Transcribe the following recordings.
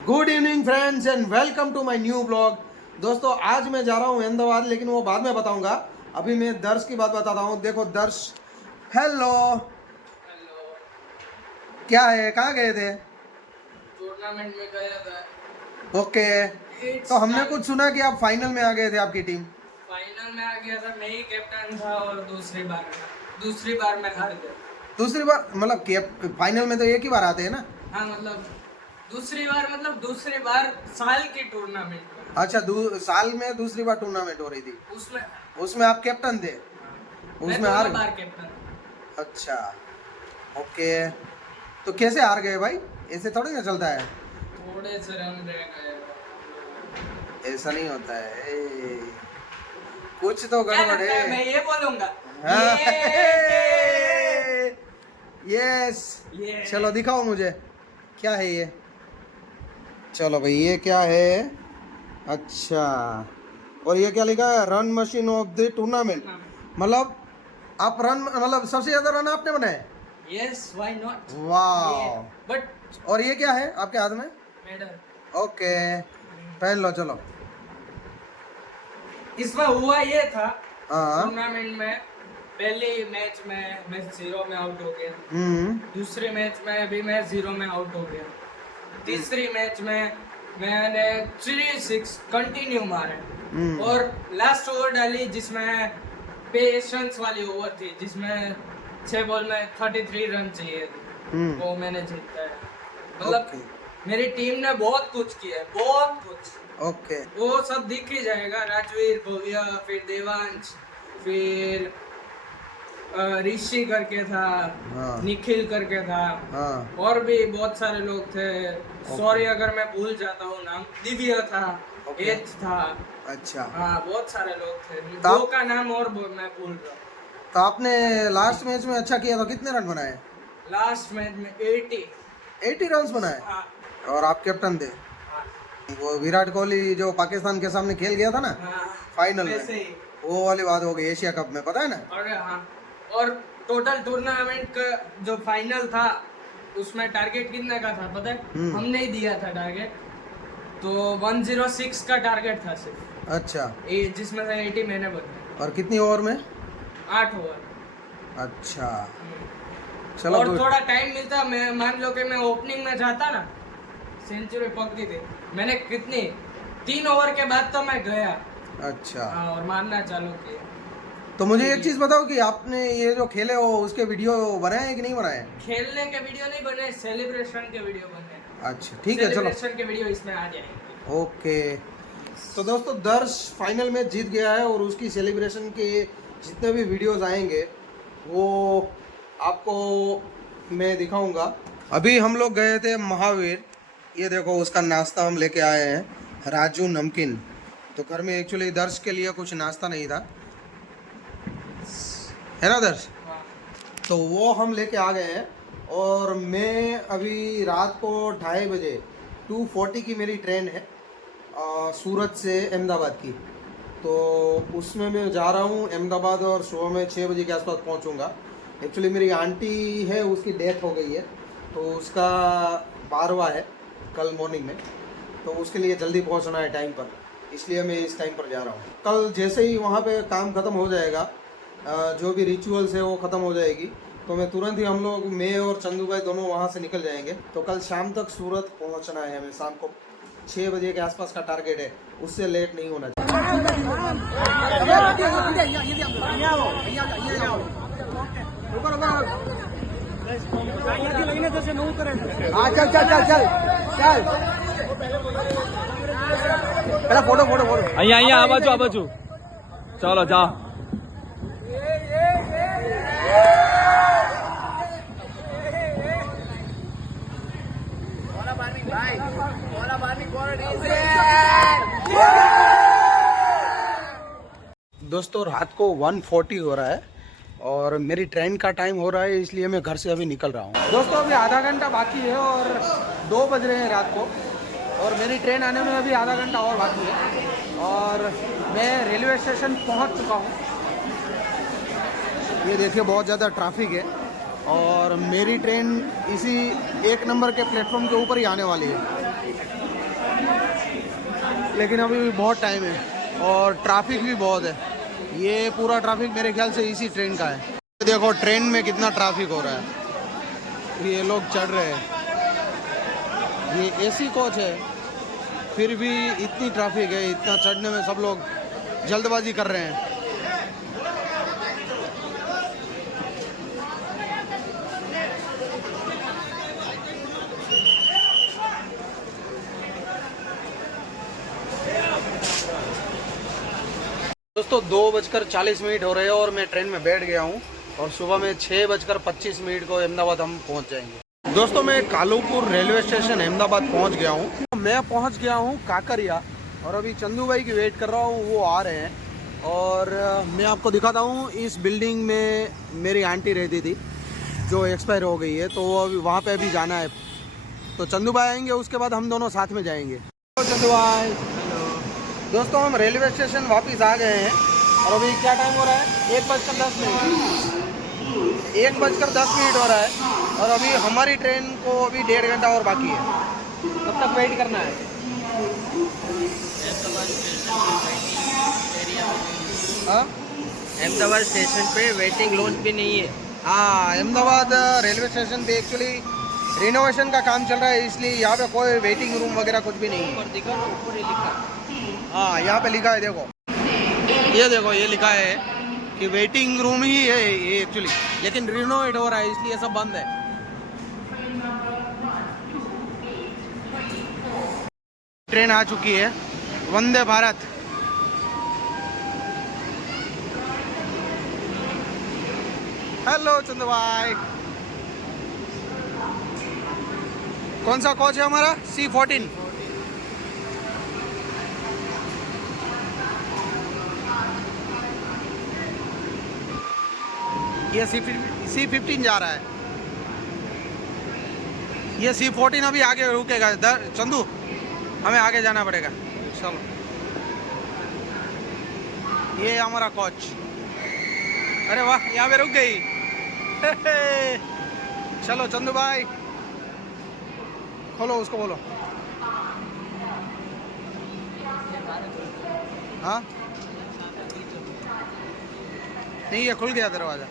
Good evening friends and welcome to my new blog. दोस्तों आज मैं जा रहा हूँ अहमदाबाद, लेकिन वो बाद में बताऊंगा। अभी मैं दर्श की बात बताता हूँ। देखो दर्श, हेलो। क्या है, कहाँ गए थे? टूर्नामेंट में गया था। ओके, तो हमने कुछ सुना कि आप फाइनल में आ गए थे, आपकी टीम फाइनल में आ गया था, मैं ही कैप्टन था और दूसरी बार मैं हार गया। दूसरी बार मतलब फाइनल में तो एक ही बार आते हैं ना? हाँ मतलब दूसरी बार साल की टूर्नामेंट में। अच्छा, साल में दूसरी बार टूर्नामेंट हो रही थी, उसमें उसमें आप कैप्टन थे, मैं उसमें हार दोनों बार गए। कैप्टन। अच्छा, ओके। तो कैसे हार गए भाई? ऐसे थोड़ी ना चलता है, थोड़े से रन रह गए। ऐसा नहीं होता है। कुछ तो क्या गड़बड़ लगता है है। मैं ये बोलूंगा? हाँ। ये यस, ये चलो दिखाओ मुझे क्या है ये। चलो भाई, ये क्या है? अच्छा, और ये क्या लिखा है? Run machine of the tournament. Tournament. मतलब आप रन, मतलब सबसे ज्यादा रन आपने बनाए। Yes, why not. ये वाह। बट और ये क्या है आपके हाथ में? मेडल। ओके, पहन लो चलो। इसमें हुआ ये था, हाँ। टूर्नामेंट में पहले मैच में मैं 0 में आउट हो गया। हम्म। दूसरे मैच में भी मैं 0 में आउट हो गया। तीसरी मैच में मैंने 3-6 कंटिन्यू मारे और लास्ट ओवर डाली, जिसमें पेशेंस वाली ओवर थी, जिसमें 6 बॉल में 33 रन चाहिए थे। वो मैंने जीता है। मतलब मेरी टीम ने बहुत कुछ किया है, बहुत कुछ। ओके। वो सब दिख ही जाएगा। राजवीर, भव्या, फिर देवांश, फिर ऋषि करके था, हाँ। निखिल करके था, हाँ। और भी बहुत सारे लोग थे। सॉरी अगर मैं भूल जाता हूँ नाम। दिव्या था, एच था। अच्छा, हाँ बहुत सारे लोग थे। तो दो का नाम और मैं भूल रहा हूँ। तो आपने लास्ट मैच में अच्छा किया, तो कितने रन बनाए? लास्ट मैच में 80 रन बनाए। हाँ, और आप कैप्टन थे। हाँ, वो विराट कोहली जो पाकिस्तान के सामने खेल गया था ना हाँ, फाइनल वैसे में, ही। वो वाली बात हो गई एशिया कप में, पता है ना? और हाँ, और टोटल टूर्नामेंट का जो फाइनल था, उसमें टारगेट कितने का था पता है? हमने ही दिया था टारगेट। तो 106 का टारगेट था सिर्फ, अच्छा, जिसमें से 80 मैंने बनाए। और कितनी ओवर में? 8 ओवर। अच्छा, चलो और गुड। थोड़ा टाइम मिलता, मैं मान लो कि मैं ओपनिंग में जाता ना, सेंचुरी पकड़ी थी मैंने। कितनी 3 ओवर के बाद तो मैं गया। अच्छा, हाँ, और मारना चालू किया। तो मुझे एक चीज बताओ कि आपने ये जो खेले हो उसके वीडियो बनाए हैं कि नहीं बनाए? खेलने के वीडियो नहीं बने, सेलिब्रेशन के वीडियो बने। अच्छा ठीक है, चलो सेलिब्रेशन के वीडियो इसमें आ जाएंगे। ओके। तो दोस्तों दर्श फाइनल में जीत गया है, और उसकी सेलिब्रेशन के जितने भी वीडियोस आएंगे वो आपको मैं दिखाऊंगा। अभी हम लोग गए थे महावीर, ये देखो उसका नाश्ता हम लेके आए हैं, राजू नमकीन। तो घर में एक्चुअली दर्श के लिए कुछ नाश्ता नहीं था, है ना दर्श? हाँ। तो वो हम लेके आ गए हैं। और मैं अभी रात को 2:30 बजे 2:40 की मेरी ट्रेन है सूरत से अहमदाबाद की। तो उसमें मैं जा रहा हूँ अहमदाबाद, और सुबह में 6 बजे के आसपास पहुँचूँगा। एक्चुअली मेरी आंटी है, उसकी डेथ हो गई है, तो उसका 12वां है कल मॉर्निंग में। तो उसके लिए जल्दी पहुँचना है टाइम पर, इसलिए मैं इस टाइम पर जा रहा हूँ। कल जैसे ही वहाँ पे काम ख़त्म हो जाएगा, जो भी रिचुअल्स है वो ख़त्म हो जाएगी, तो मैं तुरंत ही, हम लोग मैं और चंदू भाई दोनों वहाँ से निकल जाएंगे। तो कल शाम तक सूरत पहुँचना है हमें। शाम को 6 बजे के आसपास का टारगेट है, उससे लेट नहीं होना चाहिए। फोटो फोटो फोटो અહીંયા આ બાજુ ચાલો જા दोस्तों रात को 1:40 हो रहा है, और मेरी ट्रेन का टाइम हो रहा है, इसलिए मैं घर से अभी निकल रहा हूँ। दोस्तों अभी आधा घंटा बाकी है, और 2 बज रहे हैं रात को, और मेरी ट्रेन आने में अभी आधा घंटा और बाकी है, और मैं रेलवे स्टेशन पहुँच चुका हूँ। ये देखिए बहुत ज़्यादा ट्रैफिक है, और मेरी ट्रेन इसी 1 नंबर के प्लेटफॉर्म के ऊपर ही आने वाली है। लेकिन अभी भी बहुत टाइम है और ट्रैफिक भी बहुत है। ये पूरा ट्रैफिक मेरे ख्याल से इसी ट्रेन का है। देखो ट्रेन में कितना ट्रैफिक हो रहा है। ये लोग चढ़ रहे हैं, ये एसी कोच है, फिर भी इतनी ट्रैफिक है, इतना चढ़ने में सब लोग जल्दबाजी कर रहे हैं। दोस्तों 2:40 हो रहे हैं और मैं ट्रेन में बैठ गया हूँ और सुबह में 6:25 को अहमदाबाद हम पहुँच जाएंगे। दोस्तों मैं कालूपुर रेलवे स्टेशन अहमदाबाद पहुँच गया हूँ। मैं पहुँच गया हूँ काकरिया और अभी चंदू भाई की वेट कर रहा हूँ, वो आ रहे हैं। और मैं आपको दिखाता हूँ, इस बिल्डिंग में मेरी आंटी रहती थी जो एक्सपायर हो गई है, तो अभी वहाँ पे अभी जाना है। तो चंदू भाई आएंगे, उसके बाद हम दोनों साथ में जाएंगे। चंदू भाई, दोस्तों हम रेलवे स्टेशन वापस आ गए हैं और अभी क्या टाइम हो रहा है? 1:10 1:10 हो रहा है और अभी हमारी ट्रेन को अभी 1.5 घंटा और बाकी है। कब तक वेट करना है? अहमदाबाद स्टेशन पे वेटिंग लॉन्च भी नहीं है। हाँ, अहमदाबाद रेलवे स्टेशन पे एक्चुअली रिनोवेशन का काम चल रहा है, इसलिए यहाँ पे कोई वेटिंग रूम वगैरह कुछ भी नहीं है। ऊपर ही लिखा। हाँ, यहाँ पे लिखा है, देखो ये देखो, ये लिखा है कि वेटिंग रूम ही है ये एक्चुअली, लेकिन रिनोवेट हो रहा है इसलिए सब बंद है। ट्रेन आ चुकी है, वंदे भारत। हेलो चंदू भाई, कौन सा कोच है हमारा? C14। ये C15 जा रहा है, ये C14 अभी आगे रुकेगा। चंदू हमें आगे जाना पड़ेगा, चलो। ये हमारा कोच, अरे वाह, यहाँ पे रुक गई। चलो चंदू भाई, खोलो उसको, बोलो। हाँ नहीं, ये खुल गया दरवाजा।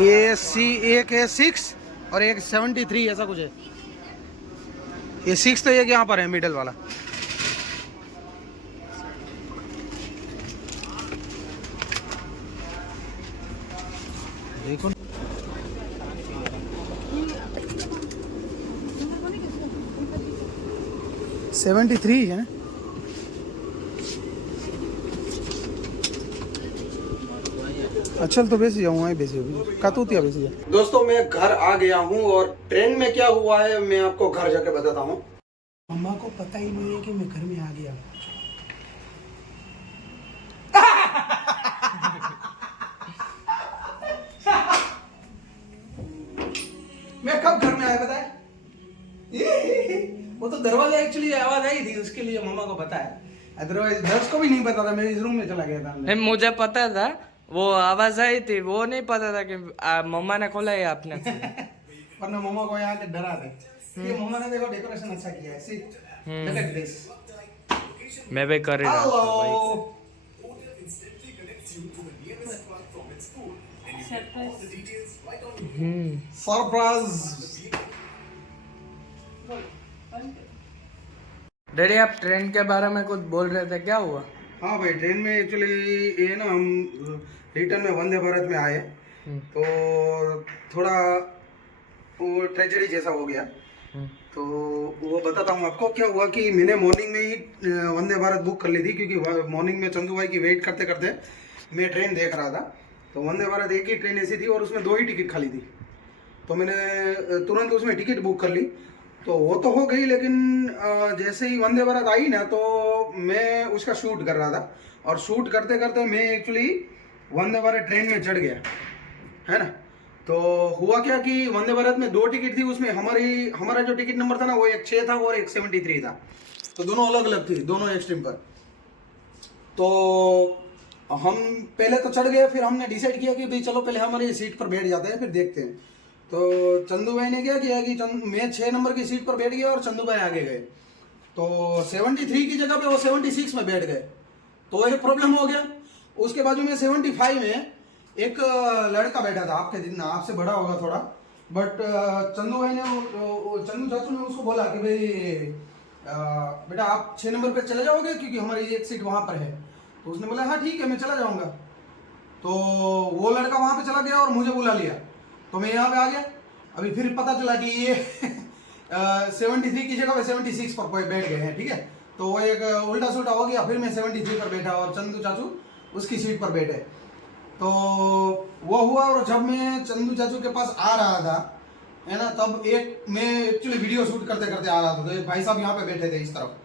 ये एक है 6 और एक 73, ऐसा कुछ है। ये 6 तो एक यहाँ पर है, मिडल वाला। देखो 73 है। अच्छा तो बेसी जाऊँ, वहीं बेसी होगी, कातूतिया बेसी है। दोस्तों मैं घर आ गया हूँ और ट्रेन में क्या हुआ है मैं आपको घर जाके बताता हूँ। मम्मा को पता ही नहीं है कि मैं घर में आ गया। मैं कब घर में आया बताए? वो तो दरवाजा एक्चुअली आवाज आई थी, उसके लिए मम्मा को पता है, अदरवाइज दर्श को भी नहीं पता था। मैं इस रूम में चला गया था। मुझे पता था, वो आवाज आई थी, वो नहीं पता था कि मम्मा ने खोला है आपने। वरना मम्मा को यहाँ के डरा दे। ये मम्मा ने देखो डेकोरेशन अच्छा किया है। See look at this. मैं भी कर रहा हेलो, सरप्राइज। डैडी आप ट्रेन के बारे में कुछ बोल रहे थे, क्या हुआ? हाँ भाई, ट्रेन में एक्चुअली ये ना हम रिटर्न में वंदे भारत में आए तो थोड़ा वो ट्रेजेडी जैसा हो गया। तो वो बताता हूँ आपको क्या हुआ कि मैंने मॉर्निंग में ही वंदे भारत बुक कर ली थी, क्योंकि मॉर्निंग में चंदू भाई की वेट करते करते मैं ट्रेन देख रहा था। तो वंदे भारत एक ही ट्रेन ऐसी थी और उसमें 2 ही टिकट खाली थी, तो मैंने तुरंत उसमें टिकट बुक कर ली। तो वो तो हो गई, लेकिन जैसे ही वंदे भारत आई ना तो मैं उसका शूट कर रहा था और शूट करते करते मैं एक्चुअली वंदे भारत ट्रेन में चढ़ गया, है ना। तो हुआ क्या कि वंदे भारत में 2 टिकट थी, उसमें हमारा जो टिकट नंबर था ना वो एक 6 था और एक 73 था। तो दोनों अलग अलग थी, दोनों एक्सट्रीम पर। तो हम पहले तो चढ़ गए, फिर हमने डिसाइड किया कि भाई चलो पहले हमारी सीट पर बैठ जाते हैं फिर देखते हैं। तो चंदू भाई ने क्या किया कि मैं 6 नंबर की सीट पर बैठ गया और चंदू भाई आगे गए। तो 73 की जगह पे वो 76 में बैठ गए, तो एक प्रॉब्लम हो गया। उसके बाजू में 75 में एक लड़का बैठा था, आपके जितना, आपसे बड़ा होगा थोड़ा, बट चंदू भाई ने चंदू चाचू ने उसको बोला कि भाई बेटा आप 6 नंबर पे चले जाओगे क्योंकि हमारी एक सीट वहाँ पर है। तो उसने बोला हाँ ठीक है मैं चला जाऊँगा। तो वो लड़का वहाँ पे चला गया और मुझे बुला लिया, तो मैं यहाँ पे आ गया। अभी फिर पता चला कि ये 73 की जगह पे 76 पर बैठ गए हैं, ठीक है। तो वो एक उल्टा सुल्टा हो गया, फिर मैं 73 पर बैठा और चंदू चाचू उसकी सीट पर बैठे। तो वो हुआ, और जब मैं चंदू चाचू के पास आ रहा था, है ना, तब एक मैं एक्चुअली वीडियो शूट करते करते आ रहा था, तो एक भाई साहब यहाँ पे बैठे थे इस तरफ।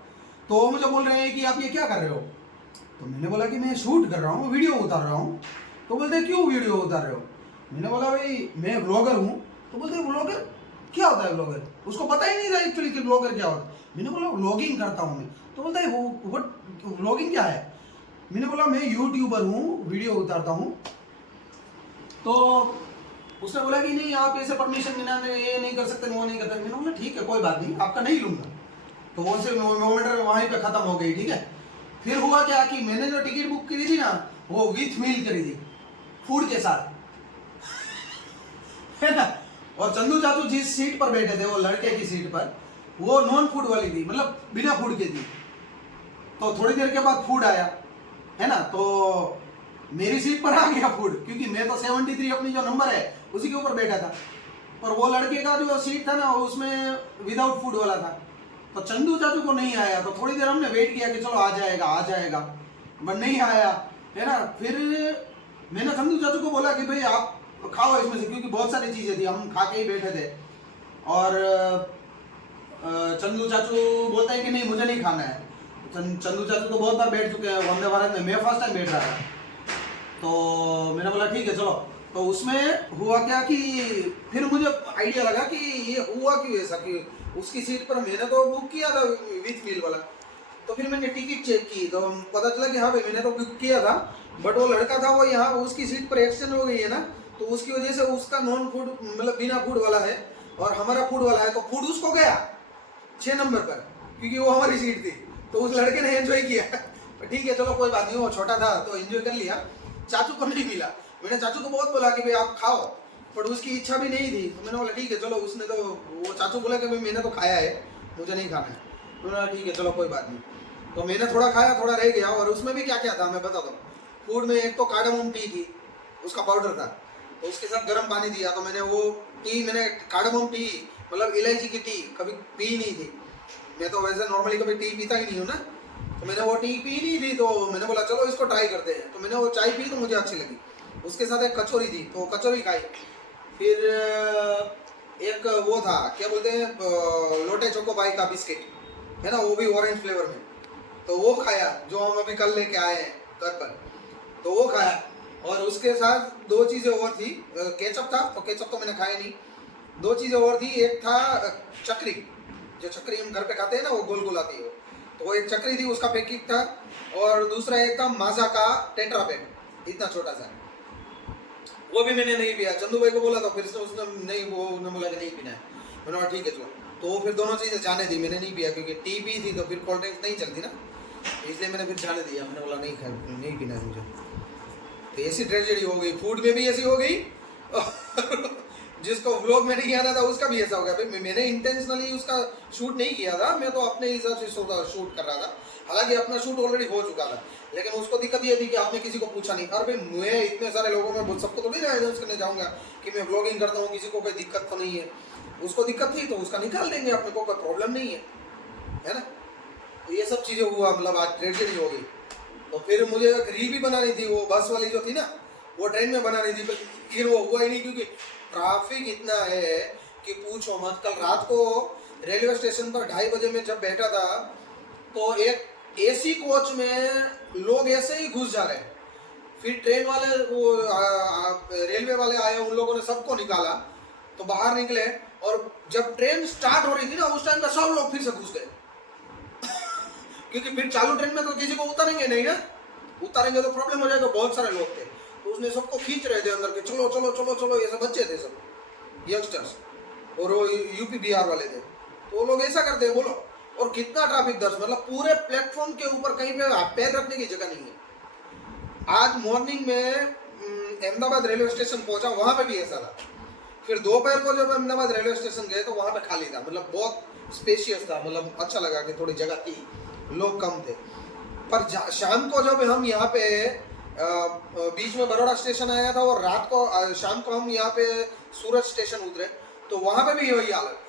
तो वो मुझे बोल रहे हैं कि आप ये क्या कर रहे हो। तो मैंने बोला कि मैं शूट कर रहा हूँ, वीडियो उतार रहा हूँ। तो बोलते क्यों वीडियो उतार रहे हो। मैंने बोला भाई मैं व्लॉगर हूँ। तो बोलते व्लॉगर क्या होता है व्लॉगर, उसको पता ही नहीं था एक्चुअली कि व्लॉगर क्या होता है। मैंने बोला व्लॉगिंग करता हूँ मैं। तो बोलता है वो व्लॉगिंग क्या है। मैंने बोला मैं यूट्यूबर हूँ, वीडियो उतारता हूँ। तो उसने बोला कि नहीं आप ऐसे परमिशन बिना ये नहीं कर सकते, वो नहीं करते। मैंने बोला ठीक है कोई बात नहीं, आपका नहीं लूंगा। तो वो से मोमेंट वहीं पे खत्म हो गई, ठीक है। फिर हुआ क्या कि मैंने जो टिकट बुक करी थी ना, वो विथ मील करी थी, फूड के साथ, है ना। और चंदू चाचू जिस सीट पर बैठे थे, वो लड़के की सीट पर, वो नॉन फूड वाली थी, मतलब बिना फूड के थी। तो थोड़ी देर के बाद फूड आया, है ना। तो मेरी सीट पर आ गया फूड, क्योंकि मैं तो 73 अपनी जो नंबर है उसी के ऊपर बैठा था। पर वो लड़के का जो सीट था ना, उसमें विदाउट फूड वाला था। तो चंदू चाचू को नहीं आया, तो थोड़ी देर हमने वेट किया कि चलो आ जाएगा आ जाएगा, बट नहीं आया, है ना। फिर मैंने चंदू चाचू को बोला कि भाई आप खाओ इसमें से, क्योंकि बहुत सारी चीज़ें थी, हम खा के ही बैठे थे। और चंदू चाचू बोलता है कि नहीं मुझे नहीं खाना है। चंदू चाचू तो बहुत बार बैठ चुके हैं वंदे भारत में, मैं फर्स्ट टाइम बैठ रहा था। तो मैंने बोला ठीक है चलो। तो उसमें हुआ क्या कि फिर मुझे आइडिया लगा कि ये हुआ क्यों ऐसा, कि उसकी सीट पर मैंने तो बुक किया था विथ मील वाला। तो फिर मैंने टिकट चेक की, तो पता चला कि हाँ भाई मैंने तो बुक किया था, बट वो लड़का था वो यहाँ उसकी सीट पर एक्सचेंज हो गई है ना, तो उसकी वजह से उसका नॉन फूड मतलब बिना फूड वाला है और हमारा फूड वाला है। तो फूड उसको गया 6 नंबर पर, क्योंकि वो हमारी सीट थी। तो उस लड़के ने एंजॉय किया। ठीक है चलो कोई बात नहीं, वो छोटा था तो एंजॉय कर लिया। चाचू को नहीं मिला। मैंने चाचू को बहुत बोला कि भाई आप खाओ, पर उसकी इच्छा भी नहीं थी। तो मैंने बोला ठीक है चलो। उसने तो वो चाचू बोला कि भाई मैंने तो खाया है, मुझे नहीं खाना है। तो मैंने बोला ठीक है चलो कोई बात नहीं। तो मैंने थोड़ा खाया, थोड़ा रह गया। और उसमें भी क्या क्या था मैं बताता हूँ। फूड में एक तो कार्डामम टी थी, उसका पाउडर था, तो उसके साथ गर्म पानी दिया। तो मैंने वो टी, मैंने कार्डामम टी मतलब इलायची की टी कभी पी नहीं थी। मैं तो वैसे नॉर्मली कभी टी पीता ही नहीं हूँ ना, तो मैंने वो टी पी नहीं थी। तो मैंने बोला चलो इसको ट्राई करते हैं। तो मैंने वो चाय पी तो मुझे अच्छी लगी। उसके साथ एक कचौरी थी, तो कचौरी खाई। फिर एक वो था क्या बोलते हैं लोटे चोको पाई का बिस्किट, है ना, वो भी ऑरेंज फ्लेवर में, तो वो खाया, जो हम अभी कल लेके आए हैं घर पर। तो वो खाया। और उसके साथ 2 चीज़ें और थी। केचप था, तो केचप तो मैंने खाया नहीं। 2 चीज़ें और थी। एक था चक्री, जो चक्री हम घर पे खाते हैं ना, वो गोल गोल आती है वो, तो वो एक चक्री थी, उसका पैकेट था। और दूसरा एक था माजा का टेट्रा पैक, इतना छोटा सा, वो भी मैंने नहीं पिया। चंदू भाई को बोला था, फिर से उसने नहीं, वो उन्होंने बोला कि नहीं पीना है। मैंने बोला ठीक है चलो। तो वो फिर दोनों चीज़ें जाने दी, मैंने नहीं पिया, क्योंकि टी पी थी तो फिर कोल्ड ड्रिंक्स नहीं चलती ना, इसलिए मैंने फिर जाने दिया। मैंने बोला नहीं पीना है मुझे। तो ऐसी ट्रेजेडी हो गई, फूड में भी ऐसी हो गई, जिसको व्लॉग में नहीं आना था उसका भी ऐसा हो गया। भाई मैंने इंटेंशनली उसका शूट नहीं किया था, मैं तो अपने हिसाब से शूट कर रहा था। हालांकि अपना शूट ऑलरेडी हो चुका था, लेकिन उसको दिक्कत ये थी कि आपने किसी को पूछा नहीं। अरे भाई मैं इतने सारे लोगों में सबको तो नहीं अनाउंस करने जाऊंगा कि मैं व्लॉगिंग करता हूँ, किसी को कोई दिक्कत तो नहीं है। उसको दिक्कत थी तो उसका निकाल देंगे, अपने को कोई प्रॉब्लम नहीं है ना। तो ये सब चीज़ें हुआ, मतलब आज ट्रेजेडी हो गई। तो फिर मुझे एक रील भी बनानी थी, वो बस वाली जो थी ना, वो ट्रेन में बनानी थी, फिर वो हुआ ही नहीं, क्योंकि ट्रैफिक इतना है कि पूछो मत। कल रात को रेलवे स्टेशन पर 2:30 बजे में जब बैठा था, तो एक एसी कोच में लोग ऐसे ही घुस जा रहे हैं। फिर ट्रेन वाले, वो रेलवे वाले आए, उन लोगों ने सबको निकाला, तो बाहर निकले। और जब ट्रेन स्टार्ट हो रही थी ना, उस टाइम पे सब लोग फिर से घुस गए। क्योंकि फिर चालू ट्रेन में तो किसी को उतारेंगे नहीं ना, उतारेंगे तो प्रॉब्लम हो जाएगा। बहुत सारे लोग थे तो उसने सबको खींच रहे थे अंदर के, चलो चलो चलो चलो। ये सब बच्चे थे, सब यंगस्टर्स, और वो यूपी बिहार वाले थे। तो वो लोग ऐसा करते हैं, बोलो। और कितना ट्रैफिक दर्ज, मतलब पूरे प्लेटफॉर्म के ऊपर कहीं पे पैर रखने की जगह नहीं है। आज मॉर्निंग में अहमदाबाद रेलवे स्टेशन पहुंचा, वहां पे भी ऐसा था। फिर दोपहर को जब अहमदाबाद रेलवे स्टेशन गए तो वहां पे खाली था, मतलब बहुत स्पेशियस था, मतलब अच्छा लगा कि थोड़ी जगह थी, लोग कम थे। पर शाम को जब हम यहाँ पे बीच में बड़ौदा स्टेशन आया था और रात को शाम को हम यहाँ पे सूरत स्टेशन उतरे, तो वहां पे भी वही हालत।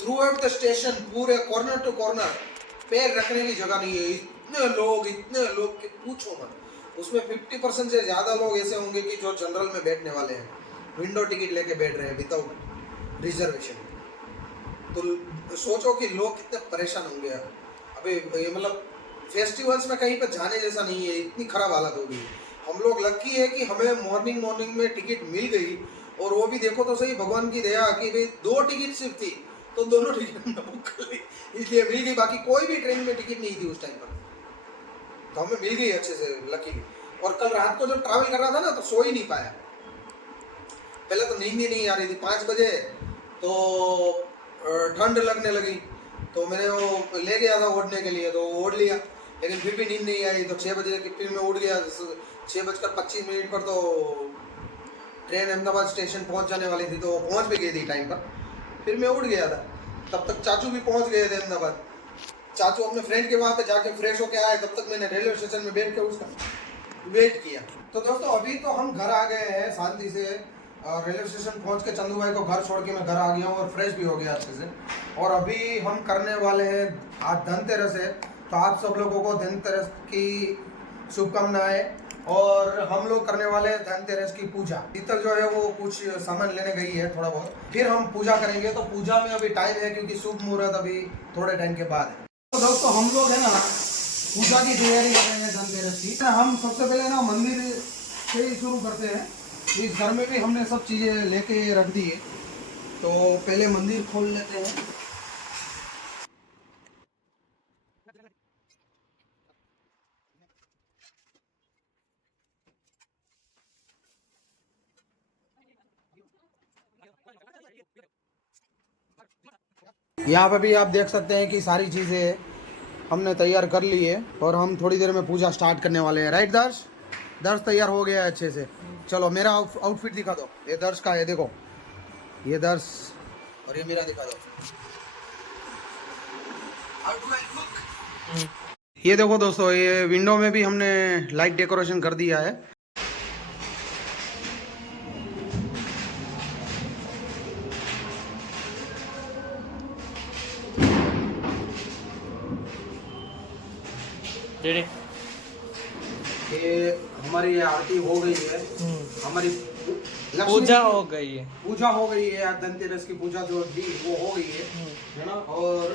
थ्रू आउट द स्टेशन पूरे कॉर्नर टू कॉर्नर पैर रखने की जगह नहीं है। इतने लोग कि पूछो मत। उसमें 50% से ज्यादा लोग ऐसे होंगे कि जो जनरल में बैठने वाले हैं, विंडो टिकट लेके बैठ रहे हैं विदाउट रिजर्वेशन। तो सोचो कि लोग कितने परेशान होंगे। अभी ये मतलब फेस्टिवल्स में कहीं पर जाने जैसा नहीं है, इतनी खराब हालत हो गई। हम लोग लकी है कि हमें मॉर्निंग में टिकट मिल गई, और वो भी देखो तो सही भगवान की दया कि भाई 2 टिकट सिर्फ थी, तो दोनों टिकट हमने बुक कर ली, इसलिए मिल गई। बाकी कोई भी ट्रेन में टिकट नहीं थी उस टाइम पर, तो हमें मिल गई अच्छे से लकीली। और कल रात को जब ट्रैवल कर रहा था ना, तो सो ही नहीं पाया। पहले तो नींद ही नहीं आ रही थी। 5 बजे तो ठंड लगने लगी, तो मैंने वो ले गया था ओढ़ने के लिए, तो ओढ़ लिया, लेकिन फिर भी नींद नहीं आई। तो 6 बजे फिर मैं उठ गया। 6:25 पर तो ट्रेन अहमदाबाद स्टेशन पहुंच जाने वाली थी, तो पहुंच भी गई थी टाइम पर। फिर मैं उठ गया था, तब तक चाचू भी पहुंच गए थे अहमदाबाद। चाचू अपने फ्रेंड के वहाँ पे जाके फ्रेश होके आए, तब तक मैंने रेलवे स्टेशन में बैठ के उसका वेट किया। तो दोस्तों अभी तो हम घर आ गए हैं शांति से। रेलवे स्टेशन पहुंच के चंदू भाई को घर छोड़ के मैं घर आ गया हूँ और फ्रेश भी हो गया अच्छे से। और अभी हम करने वाले हैं, आज धनतेरस है, तो आप सब लोगों को धनतेरस की शुभकामनाएं। और हम लोग करने वाले हैं धनतेरस की पूजा। शीतल जो है वो कुछ सामान लेने गई है थोड़ा बहुत, फिर हम पूजा करेंगे। तो पूजा में अभी टाइम है, क्योंकि शुभ मुहूर्त अभी थोड़े टाइम के बाद है। तो दोस्तों हम लोग है ना पूजा की तैयारी कर रहे हैं धनतेरस की। हम सबसे पहले ना मंदिर से ही शुरू करते हैं। इस घर में भी हमने सब चीज़ें लेके रख दी है, तो पहले मंदिर खोल लेते हैं। यहाँ पे भी आप देख सकते हैं कि सारी चीज़ें हमने तैयार कर ली है, और हम थोड़ी देर में पूजा स्टार्ट करने वाले हैं। राइट दर्श? दर्श तैयार हो गया है अच्छे से। चलो मेरा आउटफिट दिखा दो। ये दर्श का है, देखो ये दर्श, और ये मेरा दिखा दो। ये देखो दोस्तों, ये विंडो में भी हमने लाइट डेकोरेशन कर दिया है। ये हमारी आरती हो गई है, हमारी पूजा हो गई है। पूजा हो गई है। आज धनतेरस की पूजा जो थी वो हो गई है ना। और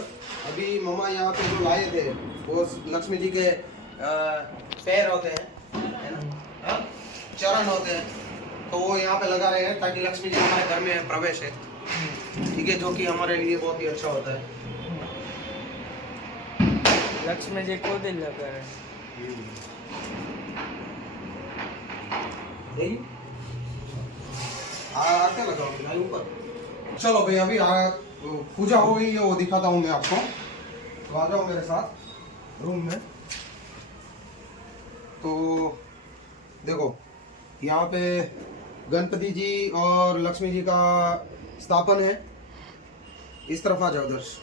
अभी मम्मा यहाँ पे जो लाए थे वो लक्ष्मी जी के पैर होते हैं, है ना, चरण होते हैं, तो वो यहाँ पे लगा रहे हैं ताकि लक्ष्मी जी हमारे घर में प्रवेश है। ठीक है, जो कि हमारे लिए बहुत ही अच्छा होता है। लक्ष्मी जी को दिल लगा रहे हैं। आके लगाओ भाई ऊपर। चलो भाई अभी पूजा हो गई है, वो दिखाता हूँ मैं आपको। तो आ जाओ मेरे साथ रूम में। तो देखो यहाँ पे गणपति जी और लक्ष्मी जी का स्थापन है। इस तरफ आ जाओ दर्श,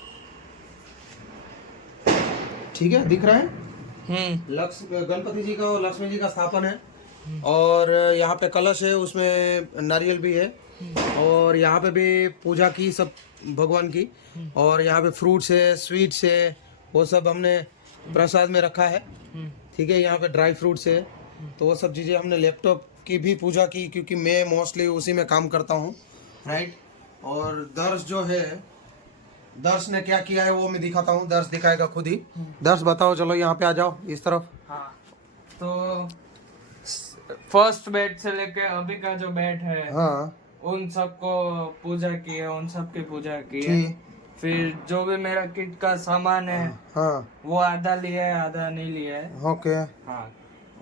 ठीक है, दिख रहा है? गणपति जी का और लक्ष्मी जी का स्थापन है। और यहाँ पे कलश है, उसमें नारियल भी है। और यहाँ पे भी पूजा की सब भगवान की। और यहाँ पे फ्रूट्स है, स्वीट्स है, वो सब हमने प्रसाद में रखा है। ठीक है, यहाँ पे ड्राई फ्रूट्स है, तो वो सब चीज़ें हमने लैपटॉप की भी पूजा की, क्योंकि मैं मोस्टली उसी में काम करता हूँ। राइट। और दर्श जो है, दर्श ने क्या किया है वो मैं दिखाता हूँ, दर्श दिखाएगा खुद ही। दर्श बताओ, चलो यहाँ पे आ जाओ इस तरफ। हाँ, तो फर्स्ट बेड से लेके अभी का जो बेड है, हाँ, उन सबको पूजा की है, उन सब की पूजा की है। फिर जो भी मेरा किट का सामान है, हाँ, वो आधा लिया है, आधा नहीं लिया है। ओके। हाँ,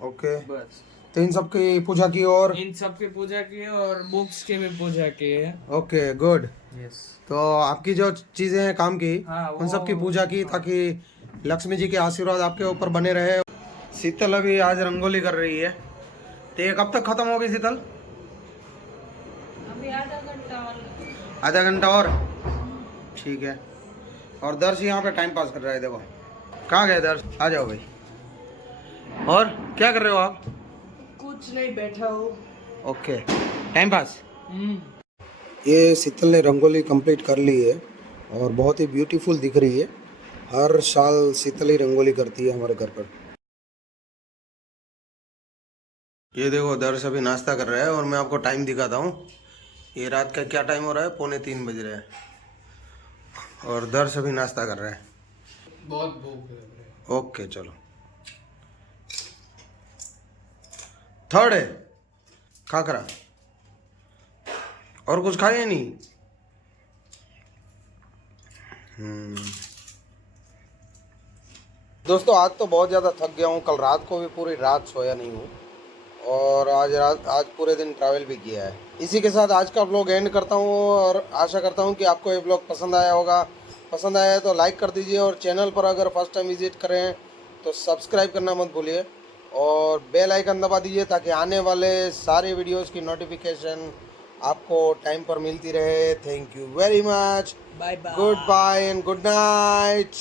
ओके, बस तो इन सब की पूजा की और इन सब की पूजा की है और बुक्स की भी पूजा की है। Okay good. यस। तो आपकी जो चीजें हैं काम की, हाँ, उन सब की वो- पूजा की ताकि लक्ष्मी जी के आशीर्वाद आपके ऊपर बने रहे। शीतल अभी आज रंगोली कर रही है, तो ये कब तक खत्म होगी शीतल? अभी आधा घंटा और। आधा घंटा और, ठीक है। और दर्श यहाँ पे टाइम पास कर रहा है, देखो। कहाँ गए दर्श? आ जाओ भाई। और क्या कर रहे हो आप? कुछ नहीं, बैठा हूँ। Okay, time pass. ये शीतल ने रंगोली कंप्लीट कर ली है और बहुत ही ब्यूटीफुल दिख रही है। हर साल शीतल ही रंगोली करती है हमारे घर पर। ये देखो दर्श अभी नाश्ता कर रहा है और मैं आपको टाइम दिखाता हूँ। ये रात का क्या टाइम हो रहा है? 2:45 बज रहे हैं और दर्श अभी नाश्ता कर रहा है। बहुत भूख लग रही है। ओके चलो। थर्ड है खाकरा, और कुछ खाए नहीं? दोस्तों आज तो बहुत ज़्यादा थक गया हूँ। कल रात को भी पूरी रात सोया नहीं हूँ और आज पूरे दिन ट्रैवल भी किया है। इसी के साथ आज का व्लॉग एंड करता हूँ और आशा करता हूँ कि आपको ये व्लॉग पसंद आया होगा। पसंद आया है तो लाइक कर दीजिए और चैनल पर अगर फर्स्ट टाइम विजिट करें तो सब्सक्राइब करना मत भूलिए और बेल आइकन दबा दीजिए ताकि आने वाले सारे वीडियोस की नोटिफिकेशन आपको टाइम पर मिलती रहे। Thank you very much. Bye bye. Good bye and good night.